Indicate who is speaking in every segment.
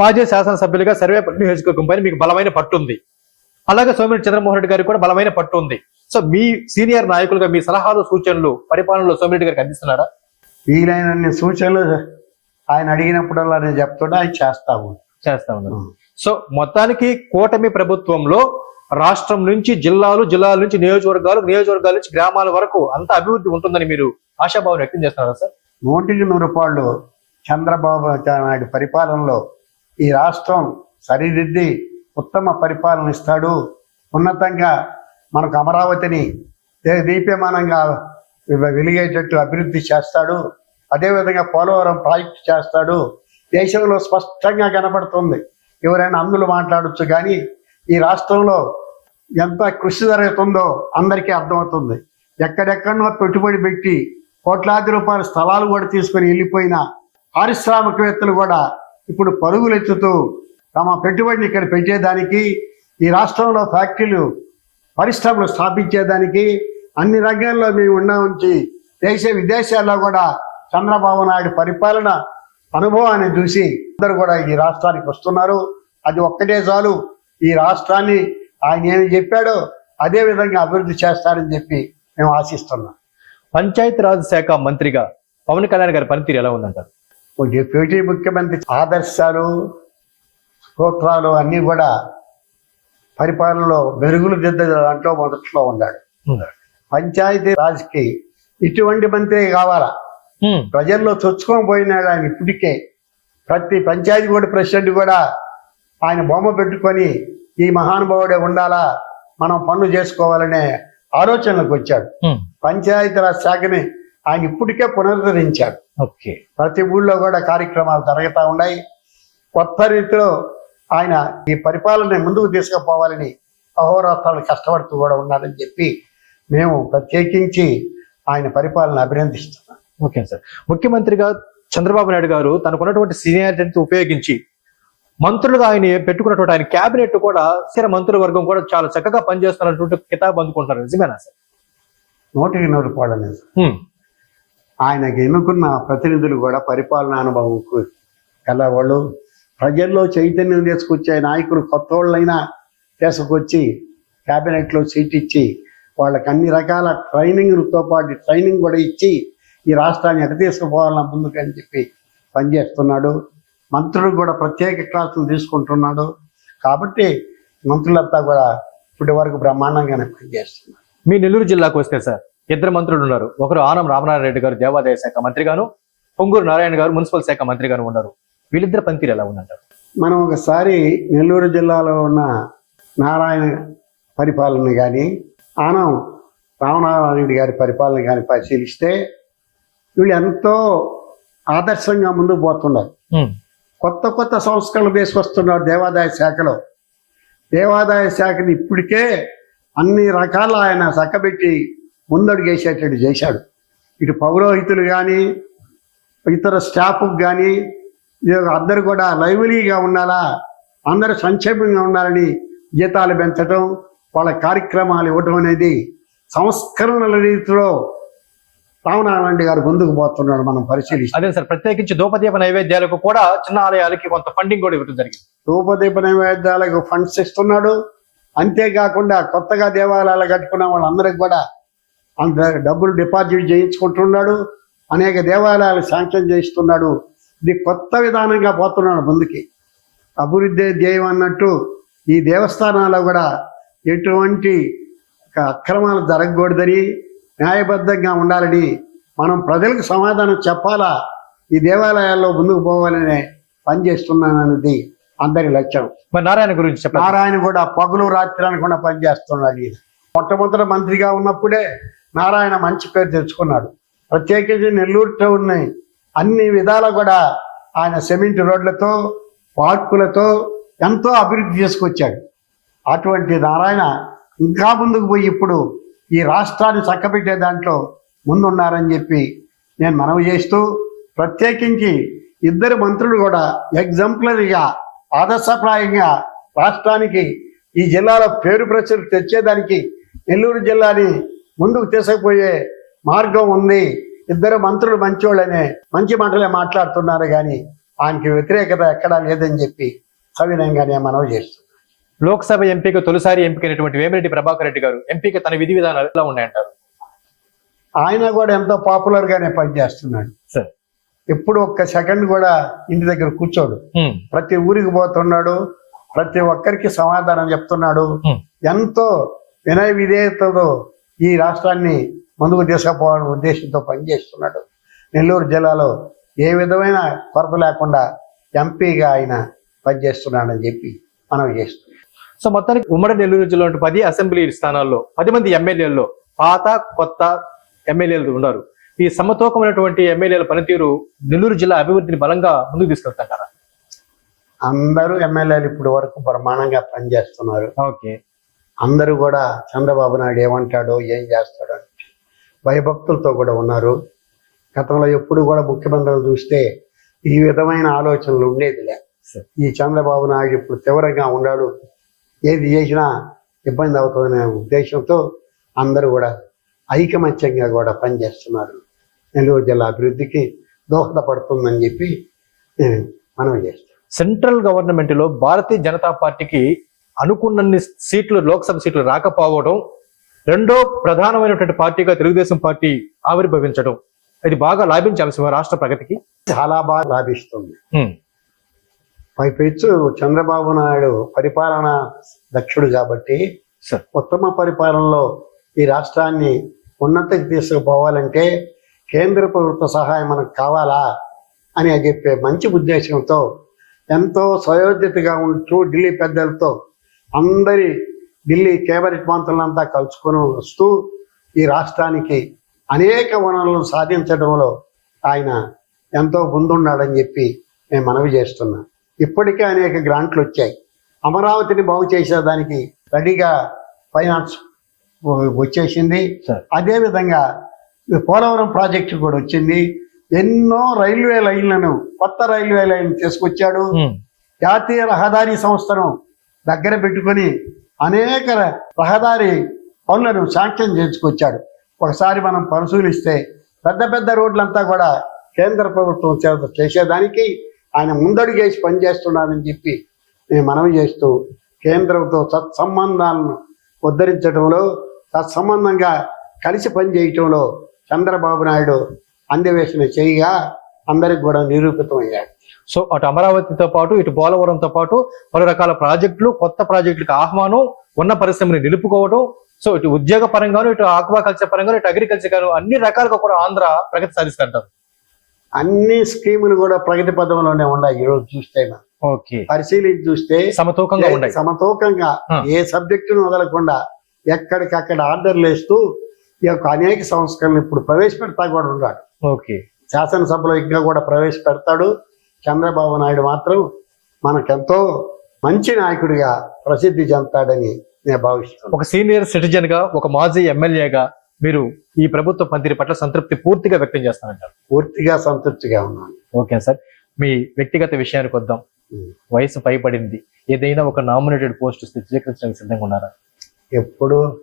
Speaker 1: మాజీ శాసనసభ్యులుగా సర్వేపల్లి నియోజకవర్గం పైన మీకు బలమైన పట్టు ఉంది. అలాగే సోమిరెడ్డి చంద్రమోహన్ రెడ్డి గారికి కూడా బలమైన పట్టు ఉంది. సో మీ సీనియర్ నాయకులుగా మీ సలహాలు సూచనలు పరిపాలనలో సోమిరెడ్డి గారికి అందిస్తున్నారా?
Speaker 2: వీలైనన్ని సూచనలు ఆయన అడిగినప్పుడల్లా నేను చెప్తున్నా ఆయన చేస్తాము
Speaker 1: చేస్తా ఉన్నారు. సో మొత్తానికి కూటమి ప్రభుత్వంలో రాష్ట్రం నుంచి జిల్లాలు జిల్లాల నుంచి నియోజకవర్గాలు నియోజకవర్గాల నుంచి గ్రామాల వరకు అంత అభివృద్ధి ఉంటుందని మీరు ఆశాభావం వ్యక్తం చేస్తున్నారా సార్?
Speaker 2: నూటికి నూరు రూపాయలు చంద్రబాబు నాయుడు పరిపాలనలో ఈ రాష్ట్రం సరిదిద్ది ఉత్తమ పరిపాలన ఇస్తాడు. ఉన్నతంగా మనకు అమరావతిని దీప్యమానంగా వెలిగేటట్టు అభివృద్ధి చేస్తాడు. అదేవిధంగా పోలవరం ప్రాజెక్టు చేస్తాడు. దేశంలో స్పష్టంగా కనబడుతుంది ఎవరైనా అందులో మాట్లాడొచ్చు కానీ ఈ రాష్ట్రంలో ఎంత కృషి జరుగుతుందో అందరికీ అర్థమవుతుంది. ఎక్కడెక్కడో పెట్టుబడి పెట్టి కోట్లాది రూపాయల స్థలాలు కూడా తీసుకొని వెళ్ళిపోయిన పారిశ్రామికవేత్తలు కూడా ఇప్పుడు పరుగులెత్తుతూ తమ పెట్టుబడిని ఇక్కడ పెట్టేదానికి ఈ రాష్ట్రంలో ఫ్యాక్టరీలు పరిశ్రమలు స్థాపించేదానికి అన్ని రంగాల్లో మేము ఉన్నా ఉంచి దేశ విదేశాల్లో కూడా చంద్రబాబు నాయుడు పరిపాలన అనుభవాన్ని చూసి అందరూ కూడా ఈ రాష్ట్రానికి వస్తున్నారు. అది ఒక్కటే చాలు. ఈ రాష్ట్రాన్ని ఆయన ఏమి చెప్పాడో అదే విధంగా అభివృద్ధి చేస్తారని చెప్పి మేము ఆశిస్తున్నాం.
Speaker 1: పంచాయతీరాజ్ శాఖ మంత్రిగా పవన్ కళ్యాణ్ గారి పనితీరు ఎలా ఉందంటారు?
Speaker 2: డిప్యూటీ ముఖ్యమంత్రి ఆదర్శాలు సూత్రాలు అన్నీ కూడా పరిపాలనలో మెరుగులు దిద్ద దాంట్లో మొదట్లో ఉన్నాడు పంచాయతీ రాజ్కి ఇటువంటి మంత్రి కావాలా. ప్రజల్లో చొచ్చుకొని పోయినాడు ఆయన ఇప్పటికే ప్రతి పంచాయతీ బోర్డు ప్రెసిడెంట్ కూడా ఆయన బొమ్మ పెట్టుకొని ఈ మహానుభావుడే ఉండాలా? మనం పనులు చేసుకోవాలనే ఆలోచనలకు వచ్చాడు. పంచాయతీరాజ్ శాఖని ఆయన ఇప్పటికే పునరుద్ధరించాడు.
Speaker 1: ఓకే.
Speaker 2: ప్రతి ఊళ్ళో కూడా కార్యక్రమాలు జరుగుతూ ఉన్నాయి. కొత్త రీతిలో ఆయన ఈ పరిపాలన ముందుకు తీసుకుపోవాలని అహోరాత్రాలు కష్టపడుతూ కూడా ఉన్నారని చెప్పి మేము ప్రత్యేకించి ఆయన పరిపాలన అభినందిస్తున్నాం.
Speaker 1: Okay sir. ముఖ్యమంత్రిగా చంద్రబాబు నాయుడు గారు తనకున్నటువంటి సీనియారిటీని ఉపయోగించి మంత్రులుగా ఆయన పెట్టుకున్నటువంటి ఆయన క్యాబినెట్ కూడా స్థిర మంత్రుల వర్గం కూడా చాలా చక్కగా పనిచేస్తున్నటువంటి కితాబ్ అందుకుంటున్నారు. నిజమేనా సార్?
Speaker 2: నూటికి నూరు
Speaker 1: హ్మ్.
Speaker 2: ఆయనకు ఎన్నుకున్న ప్రతినిధులు కూడా పరిపాలనా అనుభవంకు కలవాళ్ళు. ప్రజల్లో చైతన్యం తీసుకొచ్చే నాయకులు కొత్త వాళ్ళైనా తీసుకొచ్చి క్యాబినెట్లో సీట్ ఇచ్చి వాళ్ళకి అన్ని రకాల ట్రైనింగ్తో పాటు ట్రైనింగ్ కూడా ఇచ్చి ఈ రాష్ట్రాన్ని ఎట తీసుకుపోవాలన్న ముందుకు అని చెప్పి పనిచేస్తున్నాడు. మంత్రులు కూడా ప్రత్యేక క్లాసులు తీసుకుంటున్నాడు. కాబట్టి మంత్రులంతా కూడా ఇప్పటి వరకు బ్రహ్మాండంగానే పనిచేస్తున్నారు.
Speaker 1: మీ నెల్లూరు జిల్లాకు వస్తే సార్ ఇద్దరు మంత్రులు ఉన్నారు. ఒకరు ఆనం రామనారాయణ రెడ్డి గారు దేవాదాయ శాఖ మంత్రిగాను పొంగూరు నారాయణ గారు మున్సిపల్ శాఖ మంత్రిగాను ఉన్నారు. వీళ్ళిద్దరు పనితీరు ఎలా ఉందంటారు?
Speaker 2: మనం ఒకసారి నెల్లూరు జిల్లాలో ఉన్న నారాయణ పరిపాలన కానీ ఆనం రామనారాయణ రెడ్డి గారి పరిపాలన కానీ పరిశీలిస్తే వీళ్ళు ఎంతో ఆదర్శంగా ముందుకు పోతున్నారు. కొత్త కొత్త సంస్కరణలు తీసుకొస్తున్నారు దేవాదాయ శాఖలో. దేవాదాయ శాఖని ఇప్పటికే అన్ని రకాల ఆయన చక్కబెట్టి ముందడుగేసేటట్టు చేశాడు. ఇటు పౌరోహితులు కానీ ఇతర స్టాఫ్ కానీ అందరు కూడా లైవ్లీగా ఉండాలా? అందరూ సంక్షేమంగా ఉండాలని జీతాలు పెంచడం వాళ్ళ కార్యక్రమాలు ఇవ్వటం అనేది సంస్కరణల రీతిలో రామనారాయణ గారు ముందుకు పోతున్నాడు మనం పరిశీలిస్తే.
Speaker 1: అదే సార్ ప్రత్యేకించి దూపదీప నైవేద్యాలకు కూడా చిన్న ఆలయాలకి కొంత ఫండింగ్ కూడా ఇవ్వడం జరిగింది.
Speaker 2: రూపదీప నైవేద్యాలకు ఫండ్స్ ఇస్తున్నాడు. అంతేకాకుండా కొత్తగా దేవాలయాలు కట్టుకున్న వాళ్ళందరికి కూడా అంత డబ్బులు డిపాజిట్ చేయించుకుంటున్నాడు అనేక దేవాలయాలు శాంక్షన్ చేయిస్తున్నాడు. ఇది కొత్త విధానంగా పోతున్నాడు ముందుకి. అభివృద్ధి ధ్యేయం అన్నట్టు ఈ దేవస్థానాల్లో కూడా ఎటువంటి అక్రమాలు జరగకూడదని న్యాయబద్ధంగా ఉండాలని మనం ప్రజలకు సమాధానం చెప్పాలా? ఈ దేవాలయాల్లో ముందుకు పోవాలనే పని చేస్తున్నానన్నది అందరి లక్ష్యం.
Speaker 1: మరి నారాయణ గురించి చెప్పారు
Speaker 2: నారాయణ కూడా పగులు రాత్రి అనకుండా పనిచేస్తున్నాడు. మొట్టమొదటి మంత్రిగా ఉన్నప్పుడే నారాయణ మంచి పేరు తెచ్చుకున్నాడు. ప్రత్యేకించి నెల్లూరు టౌన్ని అన్ని విధాలా కూడా ఆయన సిమెంట్ రోడ్లతో పార్కులతో ఎంతో అభివృద్ధి చేసుకొచ్చాడు. అటువంటి నారాయణ ఇంకా ముందుకు పోయి ఇప్పుడు ఈ రాష్ట్రాన్ని చక్కబెట్టే దాంట్లో ముందున్నారని చెప్పి నేను మనవి చేస్తూ ప్రత్యేకించి ఇద్దరు మంత్రులు కూడా ఎగ్జాంపులరీగా ఆదర్శప్రాయంగా రాష్ట్రానికి ఈ జిల్లాలో పేరు ప్రచురు తెచ్చేదానికి నెల్లూరు జిల్లాని ముందుకు తీసుకుపోయే మార్గం ఉంది. ఇద్దరు మంత్రులు మంచోళ్ళనే మంచి మాటలే మాట్లాడుతున్నారు కానీ ఆయనకి వ్యతిరేకత ఎక్కడా లేదని చెప్పి సవినయంగా నేను మనవి చేస్తున్నాను
Speaker 1: లోక్సభ ఎంపీగా తొలిసారి ఎంపికైనటువంటి వేమిరెడ్డి ప్రభాకర్ రెడ్డి గారు ఎంపీకి తన విధి విధానాలు ఎలా ఉన్నాయంటారు?
Speaker 2: ఆయన కూడా ఎంతో పాపులర్ గానే పనిచేస్తున్నాడు.
Speaker 1: సార్.
Speaker 2: ఎప్పుడు ఒక్క సెకండ్ కూడా ఇంటి దగ్గర కూర్చోడు. ప్రతి ఊరికి పోతున్నాడు. ప్రతి ఒక్కరికి సమాధానం చెప్తున్నాడు. ఎంతో వినయ విధేయతతో ఈ రాష్ట్రాన్ని ముందుకు తీసుకుపోవాలనే ఉద్దేశంతో పనిచేస్తున్నాడు. నెల్లూరు జిల్లాలో ఏ విధమైన కొరత లేకుండా ఎంపీగా ఆయన పనిచేస్తున్నాడని చెప్పి మనం చేస్తున్నాం.
Speaker 1: సో మొత్తానికి ఉమ్మడి నెల్లూరు జిల్లా పది అసెంబ్లీ స్థానాల్లో పది మంది ఎమ్మెల్యేల్లో పాత కొత్త ఎమ్మెల్యేలు ఉన్నారు. ఈ సమతూకమైనటువంటి ఎమ్మెల్యేల పనితీరు నెల్లూరు జిల్లా అభివృద్ధిని బలంగా ముందుకు తీసుకెళ్తారా
Speaker 2: అందరూ ఎమ్మెల్యేలు ఇప్పుడు వరకు బ్రహ్మాండంగా పనిచేస్తున్నారు.
Speaker 1: ఓకే.
Speaker 2: అందరూ కూడా చంద్రబాబు నాయుడు ఏమంటాడో ఏం చేస్తాడో అని భయభక్తులతో కూడా ఉన్నారు. గతంలో ఎప్పుడు కూడా ముఖ్యమంత్రులు చూస్తే ఈ విధమైన ఆలోచనలు ఉండేదిలే. ఈ చంద్రబాబు నాయుడు ఇప్పుడు తీవ్రంగా ఉన్నాడు ఏది చేసినా ఇబ్బంది అవుతుందనే ఉద్దేశంతో అందరూ కూడా ఐకమత్యంగా కూడా పనిచేస్తున్నారు. నెల్లూరు జిల్లా అభివృద్ధికి దోహదపడుతుందని చెప్పి నేను మనవి చేస్తాను
Speaker 1: సెంట్రల్ గవర్నమెంట్లో భారతీయ జనతా పార్టీకి అనుకున్నన్ని సీట్లు లోక్సభ సీట్లు రాకపోవడం రెండో ప్రధానమైనటువంటి పార్టీగా తెలుగుదేశం పార్టీ ఆవిర్భవించడం ఇది బాగా లాభించే అంశం రాష్ట్ర ప్రగతికి.
Speaker 2: చాలా బాగా లాభిస్తుంది.
Speaker 1: ఉమ్,
Speaker 2: పైపెచ్చు చంద్రబాబు నాయుడు పరిపాలన దక్షుడు కాబట్టి ఉత్తమ పరిపాలనలో ఈ రాష్ట్రాన్ని ఉన్నతికి తీసుకుపోవాలంటే కేంద్ర ప్రభుత్వ సహాయం మనకు కావాలా అని చెప్పే మంచి ఉద్దేశంతో ఎంతో సయోధ్యతగా ఉంటూ ఢిల్లీ పెద్దలతో అందరి ఢిల్లీ కేబినెట్ మంత్రులంతా కలుసుకొని వస్తూ ఈ రాష్ట్రానికి అనేక వనరులను సాధించడంలో ఆయన ఎంతో ముందున్నాడని చెప్పి నేను మనవి చేస్తున్నా. ఇప్పటికే అనేక గ్రాంట్లు వచ్చాయి. అమరావతిని బాగు చేసేదానికి రెడీగా ఫైనాన్స్ వచ్చేసింది. అదేవిధంగా పోలవరం ప్రాజెక్టు కూడా వచ్చింది. ఎన్నో రైల్వే లైన్లను కొత్త రైల్వే లైన్ తీసుకొచ్చాడు. జాతీయ రహదారి సంస్థను దగ్గర పెట్టుకొని అనేక రహదారి పనులను శాంక్షన్ చేసుకొచ్చాడు ఒకసారి మనం పరిశీలిస్తే పెద్ద పెద్ద రోడ్లంతా కూడా కేంద్ర ప్రభుత్వం చేత చేసేదానికి ఆయన ముందడుగేసి పనిచేస్తున్నాడని చెప్పి నేను మనవి చేస్తూ కేంద్రంతో సత్సంబంధాలను ఉద్ధరించడంలో సత్సంబంధంగా కలిసి పనిచేయటంలో చంద్రబాబు నాయుడు అందవేసిన చేయిగా అందరికి కూడా నిరూపితమయ్యాడు
Speaker 1: సో అటు అమరావతితో పాటు ఇటు పోలవరంతో పాటు పలు రకాల ప్రాజెక్టులు కొత్త ప్రాజెక్టులకు ఆహ్వానం ఉన్న పరిశ్రమని నిలుపుకోవడం సో ఇటు ఉద్యోగ పరంగాను ఇటు ఆక్వాకల్చర్ పరంగాను ఇటు అగ్రికల్చర్ గాను అన్ని రకాలుగా కూడా ఆంధ్ర ప్రగతి సాధిస్తుంటారు
Speaker 2: అన్ని స్కీములు కూడా ప్రగతి పదంలోనే ఉన్నాయి ఈరోజు చూస్తే.
Speaker 1: ఓకే.
Speaker 2: పరిశీలించి చూస్తే
Speaker 1: సమతూకంగా ఉన్నాయి.
Speaker 2: సమతూకంగా. ఏ సబ్జెక్టును వదలకుండా ఎక్కడికక్కడ ఆర్డర్లు వేస్తూ ఈ యొక్క అనేక సంస్కరణలు ఇప్పుడు ప్రవేశపెడతా కూడా ఉన్నాడు.
Speaker 1: ఓకే.
Speaker 2: శాసనసభలో ఇంకా కూడా ప్రవేశపెడతాడు. చంద్రబాబు నాయుడు మాత్రం మనకెంతో మంచి నాయకుడిగా ప్రసిద్ధి చెందుతాడని నేను భావిస్తున్నాను.
Speaker 1: ఒక సీనియర్ సిటిజన్గా ఒక మాజీ ఎమ్మెల్యేగా మీరు ఈ ప్రభుత్వ పనితీరు పట్ల సంతృప్తి పూర్తిగా వ్యక్తం చేస్తానంటారు.
Speaker 2: పూర్తిగా సంతృప్తిగా ఉన్నాను.
Speaker 1: Okay sir. మీ వ్యక్తిగత విషయానికి వద్దాం. వయసు పైబడింది. ఏదైనా ఒక నామినేటెడ్ పోస్ట్ స్వీకరించడానికి సిద్ధంగా ఉన్నారా?
Speaker 2: ఎప్పుడు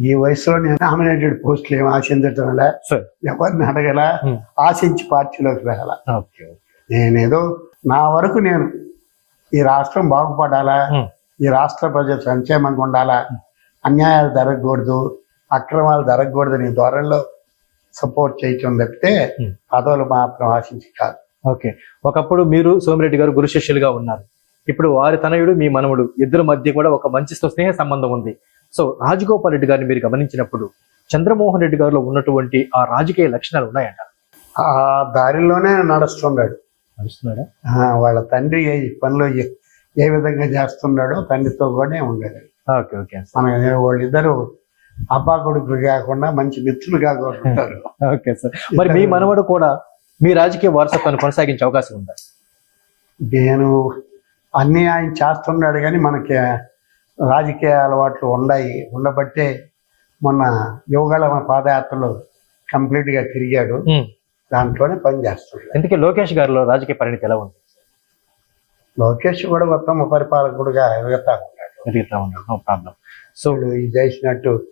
Speaker 2: ఈ వయసులో నేను నామినేటెడ్ పోస్టులు ఏం ఆశించటం వల్ల
Speaker 1: సార్.
Speaker 2: ఎవరిని అడగల. ఆశించి పార్టీలోకి వెళ్ళాల.
Speaker 1: ఓకే.
Speaker 2: నేనేదో నా వరకు నేను ఈ రాష్ట్రం బాగుపడాలా. ఈ రాష్ట్ర ప్రజలు సంక్షేమంగా ఉండాలా? అన్యాయాలు జరగకూడదు అక్రమాలు జరగకూడదు నీ ధోరణిలో సపోర్ట్ చేయటం తప్పితే. పదవులు మాత్రం ఆశించి కాదు.
Speaker 1: ఓకే. ఒకప్పుడు మీరు సోమిరెడ్డి గారు గురు శిష్యులుగా ఉన్నారు. ఇప్పుడు వారి తనయుడు మీ మనవడు ఇద్దరి మధ్య కూడా ఒక మంచి స్నేహ సంబంధం ఉంది. సో రాజగోపాల్ రెడ్డి గారిని మీరు గమనించినప్పుడు చంద్రమోహన్ రెడ్డి గారిలో ఉన్నటువంటి ఆ రాజకీయ లక్షణాలు ఉన్నాయంట
Speaker 2: ఆ దారిలోనే నడుస్తున్నాడు
Speaker 1: నడుస్తున్నాడా?
Speaker 2: వాళ్ళ తండ్రి ఏ పనిలో ఏ- విధంగా చేస్తున్నాడో తండ్రితో కూడా ఉండేది
Speaker 1: ఓకే ఓకే.
Speaker 2: మన వాళ్ళిద్దరు అబ్బా కొడుకులు కాకుండా మంచి మిత్రులుగా కూడా ఉంటారు
Speaker 1: ఓకే సార్. మరి మీ మనవడు కూడా మీ రాజకీయ వారసత్వాన్ని కొనసాగించే అవకాశం ఉందా?
Speaker 2: నేను అన్ని ఆయన చేస్తున్నాడు కానీ మనకి రాజకీయ అలవాట్లు ఉన్నాయి. ఉండబట్టే మొన్న యువగళ పాదయాత్రలో కంప్లీట్గా తిరిగాడు. దాంట్లోనే పని చేస్తున్నాడు
Speaker 1: ఎందుకే లోకేష్ గారిలో రాజకీయ పరిణితి ఎలా ఉంది?
Speaker 2: లోకేష్ కూడా ఉత్తమ పరిపాలకుడుగా ఎదుగుతా ఉన్నాడు.
Speaker 1: ఎదుగుతా ఉన్నాడు. No problem. సో
Speaker 2: ఇది చేసినట్టు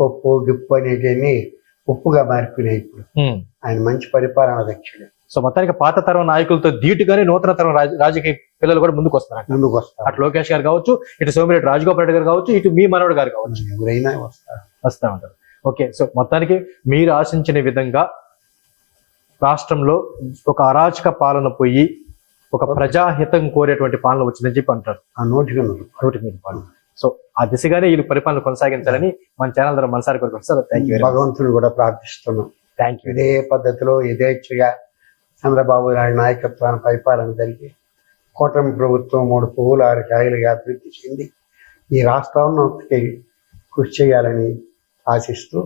Speaker 2: పప్పు గిప్పు అనేటివన్నీ ఉప్పుగా మారిపోయినాయి ఇప్పుడు. ఆయన మంచి పరిపాలన దక్షుడు
Speaker 1: సో మొత్తానికి పాత తరం నాయకులతో ధీటుగానే నూతన తరం రాజ- రాజకీయ పిల్లలు కూడా ముందుకు వస్తున్నారు.
Speaker 2: ముందుకు వస్తారు.
Speaker 1: అటు లోకేష్ గారు కావచ్చు ఇటు సోమిరెడ్డి రాజగోపాల్ రెడ్డి గారు కావచ్చు ఇటు మీ మనవడు గారు కావచ్చు.
Speaker 2: ఎవరైనా వస్తారు.
Speaker 1: వస్తా ఉంటారు. ఓకే. సో మొత్తానికి మీరు ఆశించిన విధంగా రాష్ట్రంలో ఒక అరాచక పాలన పోయి ఒక ప్రజాహితం కోరేటువంటి పాలన వచ్చిందని చెప్పి అంటారు.
Speaker 2: ఆ నూరు.
Speaker 1: నూటి మీద పాలన. సో ఆ దిశగానే వీళ్ళు పరిపాలన కొనసాగించాలని మన ఛానల్ ద్వారా మనసారి కోరుకుంటాం సార్ థ్యాంక్ యూ
Speaker 2: భగవంతుని కూడా ప్రార్థిస్తున్నాం.
Speaker 1: థ్యాంక్ యూ
Speaker 2: ఇదే పద్ధతిలో యథేచ్ఛగా చంద్రబాబు నాయుడు నాయకత్వాన్ని పరిపాలన జరిగి కూటమి ప్రభుత్వం మూడు పువ్వులు ఆరు కాయలుగా అభివృద్ధి చెంది ఈ రాష్ట్రాన్ని కృషి చేయాలని ఆశిస్తూ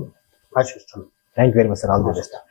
Speaker 2: ఆశిస్తున్నాం.
Speaker 1: Thank you very much sir all the best